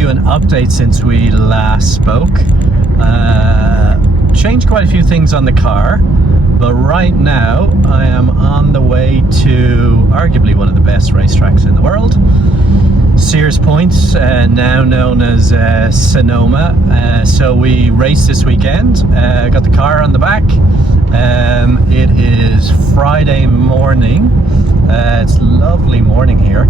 you an update since we last spoke. Changed quite a few things on the car, but right now I am on the way to arguably one of the best racetracks in the world, Sears Point, now known as Sonoma. So we raced this weekend. Got the car on the back. It is Friday morning. It's a lovely morning here.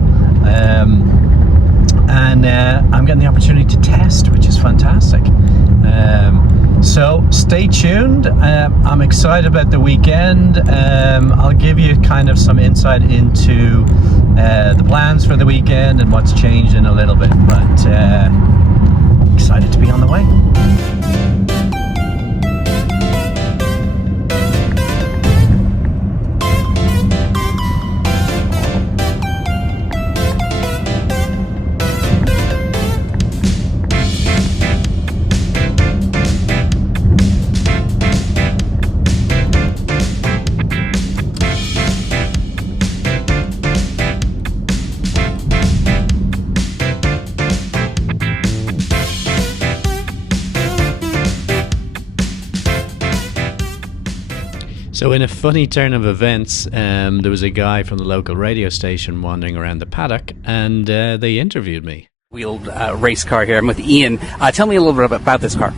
And I'm getting the opportunity to test, which is fantastic. So stay tuned. I'm excited about the weekend. I'll give you kind of some insight into the plans for the weekend and what's changed in a little bit, but excited to be on the way. So in a funny turn of events, there was a guy from the local radio station wandering around the paddock, and they interviewed me. Wheeled race car here. I'm with Ian. Tell me a little bit about this car.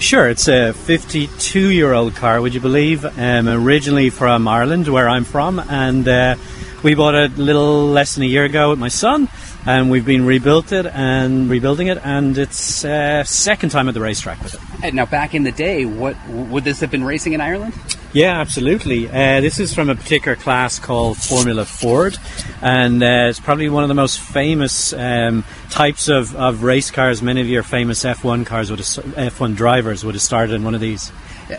Sure, it's a 52-year-old car, would you believe? Originally from Ireland, where I'm from, and we bought it a little less than a year ago with my son, and we've been rebuilding it, and it's second time at the racetrack with it. And now, back in the day, what would this have been racing in Ireland? Yeah, absolutely. This is from a particular class called Formula Ford, and it's probably one of the most famous types of race cars. Many of your famous F1 cars, F1 drivers would have started in one of these.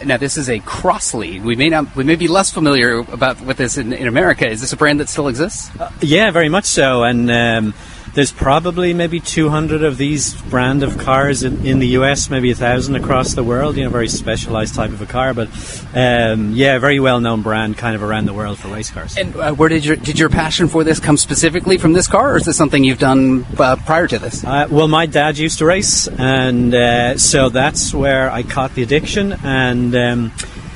Now, this is a cross lead. We may be less familiar with this in America. Is this a brand that still exists? Yeah, very much so. And there's probably maybe 200 of these brand of cars in the US, maybe 1,000 across the world. Very specialized type of a car, but very well known brand kind of around the world for race cars. And where did your passion for this come specifically from this car, or is this something you've done prior to this? Well, my dad used to race, and so that's where I caught the addiction, and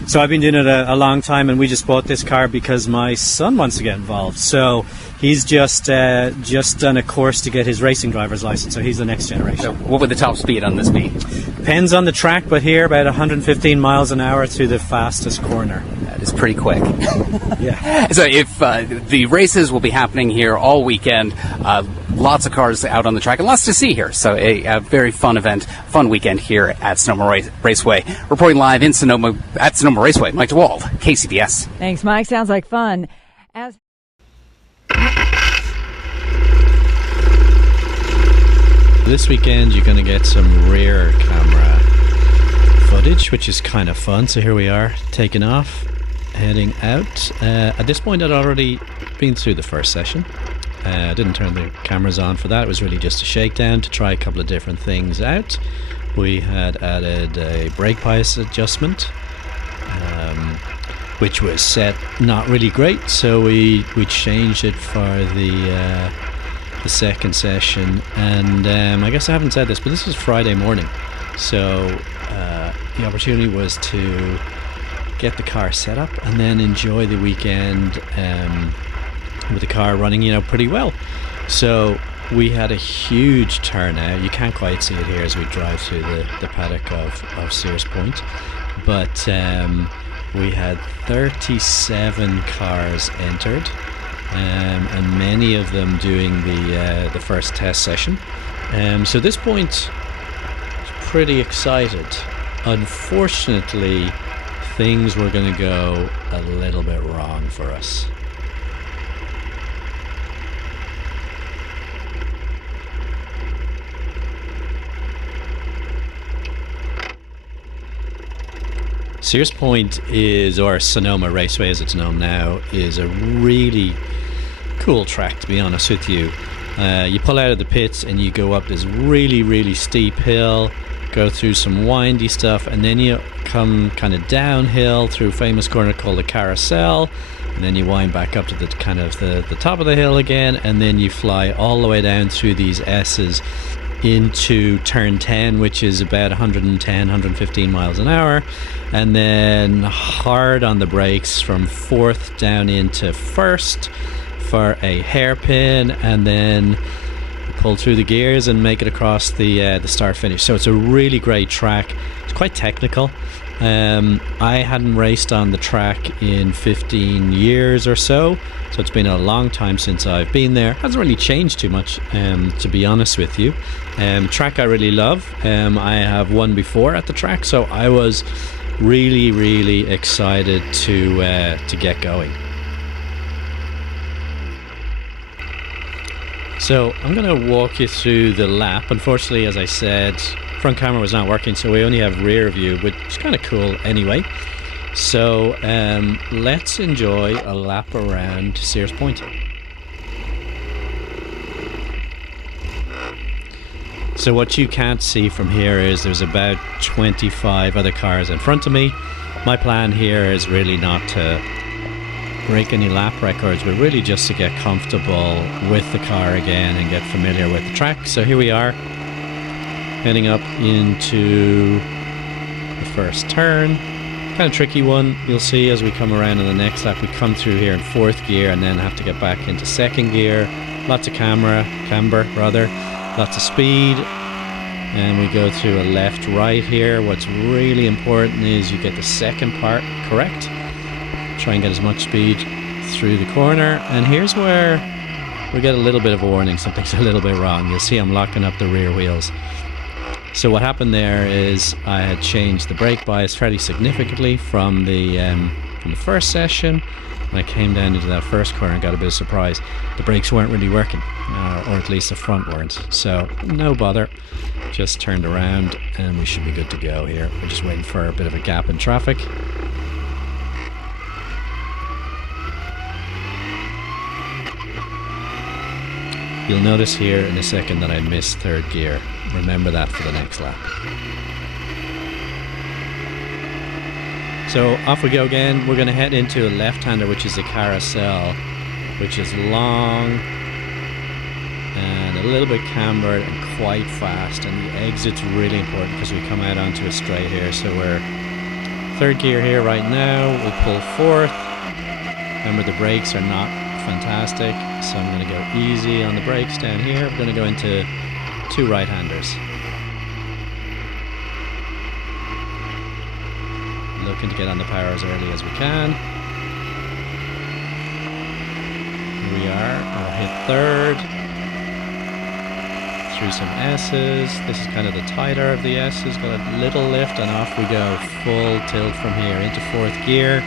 so I've been doing it a long time, and we just bought this car because my son wants to get involved. So he's just done a course to get his racing driver's license, so he's the next generation. So what would the top speed on this be? Depends on the track, but here about 115 miles an hour to the fastest corner. That is pretty quick. Yeah. So if the races will be happening here all weekend, lots of cars out on the track and lots to see here. So a very fun event, fun weekend here at Sonoma Raceway. Reporting live in Sonoma at Sonoma Raceway, Mike DeWald, KCBS. Thanks, Mike. Sounds like fun. This weekend you're going to get some rear camera footage, which is kind of fun. So here we are, taking off, heading out. At this point I'd already been through the first session. I didn't turn the cameras on for that. It was really just a shakedown to try a couple of different things out. We had added a brake bias adjustment, which was set not really great, so we changed it for the second session. And I guess I haven't said this, but this was Friday morning, so the opportunity was to get the car set up and then enjoy the weekend with the car running pretty well. So we had a huge turnout. You can't quite see it here as we drive through the paddock of Sears Point, but we had 37 cars entered, and many of them doing the first test session. So at this point, pretty excited. Unfortunately, things were going to go a little bit wrong for us. Sears Point or Sonoma Raceway as it's known now, is a really cool track, to be honest with you. You pull out of the pits and you go up this really, really steep hill, go through some windy stuff, and then you come kind of downhill through a famous corner called the Carousel, and then you wind back up to the kind of the top of the hill again, and then you fly all the way down through these S's. into turn 10, which is about 110, 115 miles an hour, and then hard on the brakes from fourth down into first for a hairpin, and then pull through the gears and make it across the start finish. So it's a really great track. It's quite technical. I hadn't raced on the track in 15 years or so it's been a long time since I've been there. Hasn't really changed too much, to be honest with you. Track I really love. I have won before at the track, so I was really excited to get going. So I'm going to walk you through the lap. Unfortunately, as I said, front camera was not working, so we only have rear view, but it's kind of cool anyway. So let's enjoy a lap around Sears Point. So what you can't see from here is there's about 25 other cars in front of me. My plan here is really not to break any lap records, but really just to get comfortable with the car again and get familiar with the track. So here we are, heading up into the first turn. Kind of tricky one. You'll see as we come around in the next lap, we come through here in fourth gear and then have to get back into second gear. Lots of camber, lots of speed, and we go through a left-right here. What's really important is you get the second part correct. Try and get as much speed through the corner, and here's where we get a little bit of a warning. Something's a little bit wrong. You'll see I'm locking up the rear wheels. So what happened there is I had changed the brake bias fairly significantly from the first session. When I came down into that first corner and got a bit of surprise, the brakes weren't really working, or at least the front weren't. So no bother, just turned around and we should be good to go here. We're just waiting for a bit of a gap in traffic. You'll notice here in a second that I missed third gear. Remember that for the next lap. So off we go again. We're going to head into a left-hander, which is a carousel, which is long and a little bit cambered and quite fast. And the exit's really important because we come out onto a straight here. So we're third gear here right now. We'll pull fourth. Remember, the brakes are not fantastic, so I'm going to go easy on the brakes down here. We're going to go into two right-handers. Looking to get on the power as early as we can. Here we are. I'll hit third. Through some S's. This is kind of the tighter of the S's. Got a little lift and off we go. Full tilt from here into fourth gear.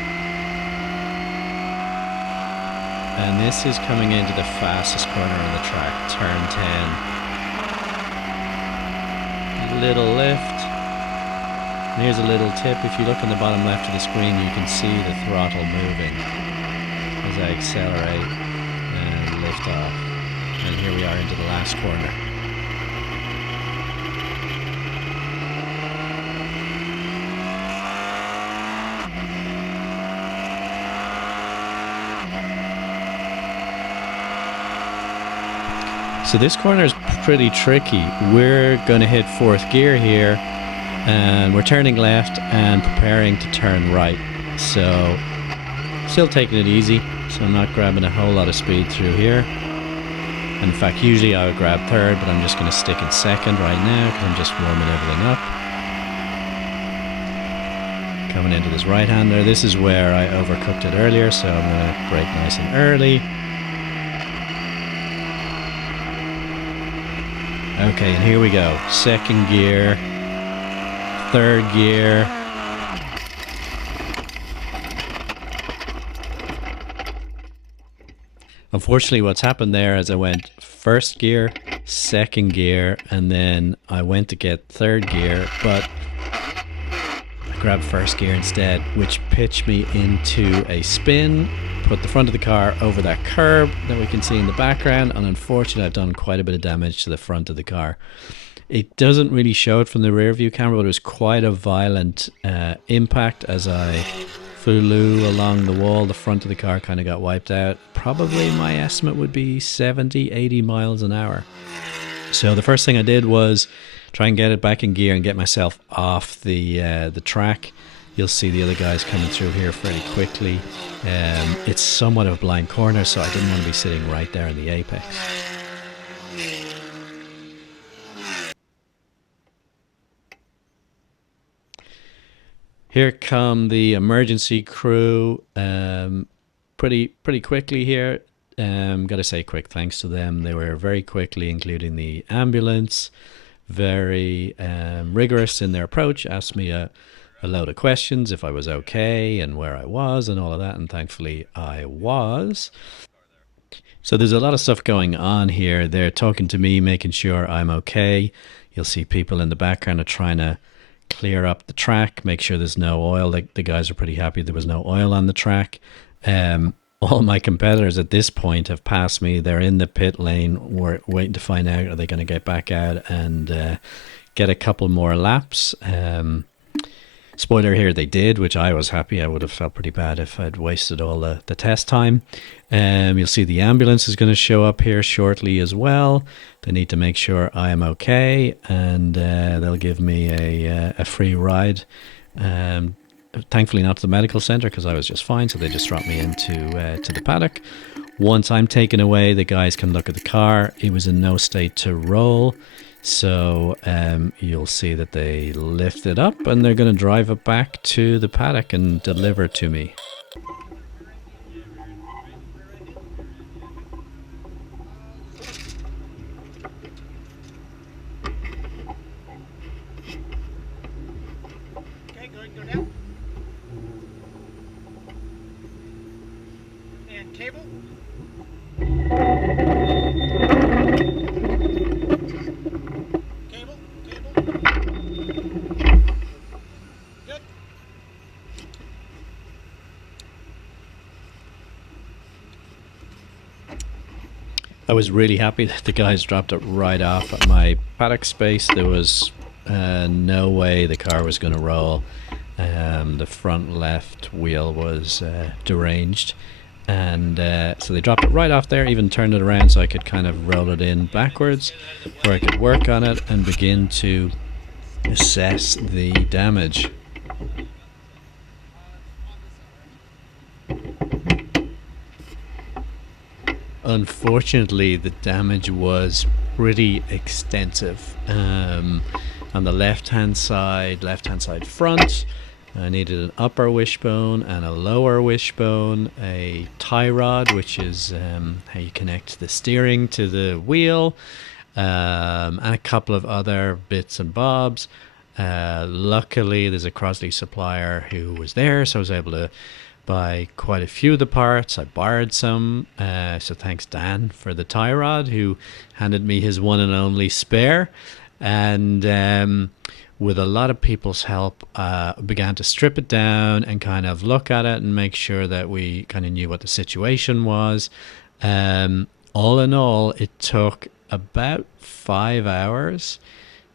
And this is coming into the fastest corner on the track, turn 10. Little lift. And here's a little tip. If you look on the bottom left of the screen, you can see the throttle moving as I accelerate and lift off. And here we are into the last corner. So this corner is pretty tricky. We're going to hit fourth gear here, and we're turning left and preparing to turn right. So still taking it easy, so I'm not grabbing a whole lot of speed through here. In fact, usually I would grab third, but I'm just going to stick in second right now because I'm just warming everything up. Coming into this right-hander. This is where I overcooked it earlier, so I'm going to brake nice and early. Okay, and here we go. Second gear, third gear. Unfortunately, what's happened there is I went first gear, second gear, and then I went to get third gear, but I grabbed first gear instead, which pitched me into a spin. Put the front of the car over that curb that we can see in the background, and unfortunately I've done quite a bit of damage to the front of the car. It doesn't really show it from the rear view camera, but it was quite a violent impact as I flew along the wall. The front of the car kind of got wiped out. Probably my estimate would be 70, 80 miles an hour. So the first thing I did was try and get it back in gear and get myself off the track. You'll see the other guys coming through here fairly quickly. It's somewhat of a blind corner, so I didn't want to be sitting right there in the apex. Here come the emergency crew pretty quickly here. Gotta say quick thanks to them. They were very quickly, including the ambulance, very rigorous in their approach, asked me a load of questions if I was okay and where I was and all of that, and thankfully I was. So there's a lot of stuff going on here. They're talking to me, making sure I'm okay. You'll see people in the background are trying to clear up the track, make sure there's no oil. The guys are pretty happy there was no oil on the track. All my competitors at this point have passed me. They're in the pit lane. We're waiting to find out, are they going to get back out and get a couple more laps. Spoiler here, they did, which I was happy. I would have felt pretty bad if I'd wasted all the test time. You'll see the ambulance is going to show up here shortly as well. They need to make sure I am okay, and they'll give me a free ride. Thankfully not to the medical center because I was just fine, so they just dropped me into to the paddock. Once I'm taken away, the guys can look at the car. It was in no state to roll, so you'll see that they lift it up and they're going to drive it back to the paddock and deliver to me. Okay, go ahead and go down. And cable. Cable. Good. I was really happy that the guys dropped it right off at my paddock space. There was no way the car was going to roll. The front left wheel was deranged, and so they dropped it right off there, even turned it around so I could kind of roll it in backwards where I could work on it and begin to assess the damage. Unfortunately, the damage was pretty extensive. On the left-hand side front, I needed an upper wishbone and a lower wishbone, a tie rod, which is how you connect the steering to the wheel, and a couple of other bits and bobs. Luckily, there's a Crossflow supplier who was there, so I was able to buy quite a few of the parts. I borrowed some, so thanks Dan for the tie rod, who handed me his one and only spare. And with a lot of people's help, began to strip it down and kind of look at it and make sure that we kind of knew what the situation was. All in all, it took about 5 hours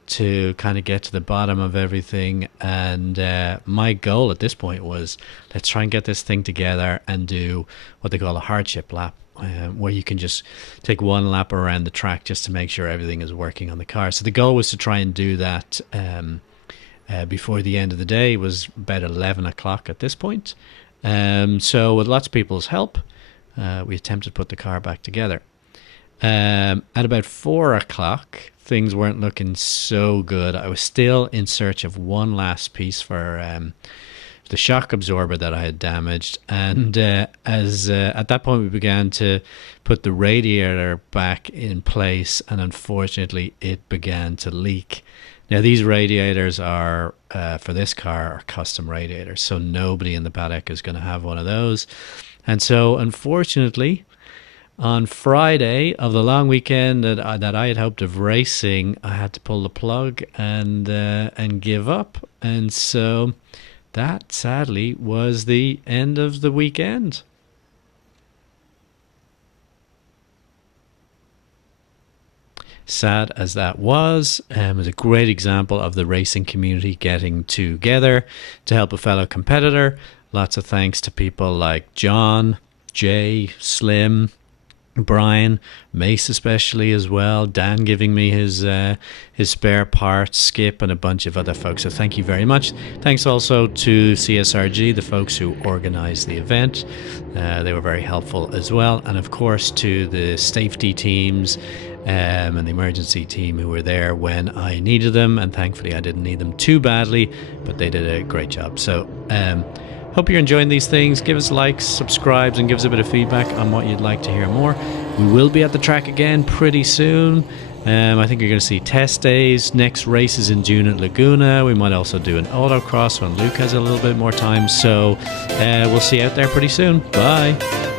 to kind of get to the bottom of everything, and my goal at this point was, let's try and get this thing together and do what they call a hardship lap, where you can just take one lap around the track just to make sure everything is working on the car. So the goal was to try and do that before the end of the day. It was about 11 o'clock at this point. So with lots of people's help, we attempted to put the car back together. At about 4 o'clock, things weren't looking so good. I was still in search of one last piece for the shock absorber that I had damaged, and as at that point we began to put the radiator back in place, and unfortunately it began to leak. Now these radiators are for this car are custom radiators, so nobody in the paddock is going to have one of those. And so unfortunately, on Friday of the long weekend that I had hoped of racing, I had to pull the plug and give up. And so that sadly was the end of the weekend. Sad as that was, it was a great example of the racing community getting together to help a fellow competitor. Lots of thanks to people like John, Jay, Slim, Brian, Mace especially as well, Dan giving me his spare parts, Skip, and a bunch of other folks. So thank you very much. Thanks also to CSRG, the folks who organised the event. They were very helpful as well. And of course to the safety teams and the emergency team who were there when I needed them. And thankfully I didn't need them too badly, but they did a great job. So hope you're enjoying these things. Give us likes, subscribes, and give us a bit of feedback on what you'd like to hear more. We will be at the track again pretty soon. I think you're going to see test days. Next race is in June at Laguna. We might also do an autocross when Luke has a little bit more time. So we'll see you out there pretty soon. Bye.